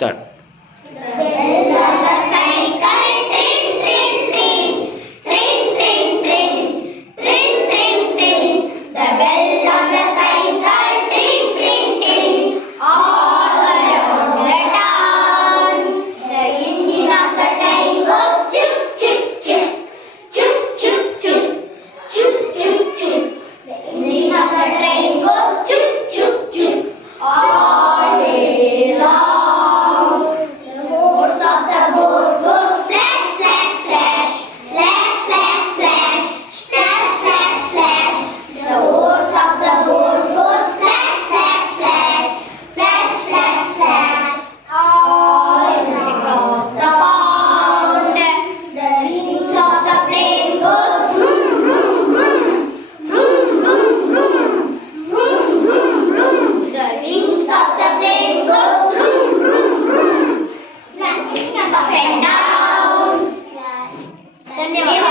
Start. The bell on the cycle, tring, tring, tring, tring, tring, tring, tring, tring, tring. The bell on the cycle, tring, tring, tring, all around the town. The engine of the train goes chip, chip, chip, chip, chip, chip, chip, chip, chip. The engine of the train goes chip, chip, chip, all day long. The motors of the boat goes flash, flash, flash, flash, flash, flash, splash, splash, splash. The motors of the boat goes flash, flash, flash, flash, flash, flash, all across the pond. The wings of the plane goes vroom, vroom, vroom, vroom, vroom, vroom, vroom, vroom, vroom. The wings of the plane goes vroom, vroom, vroom, flapping up and down. ಧನ್ಯವಾದ.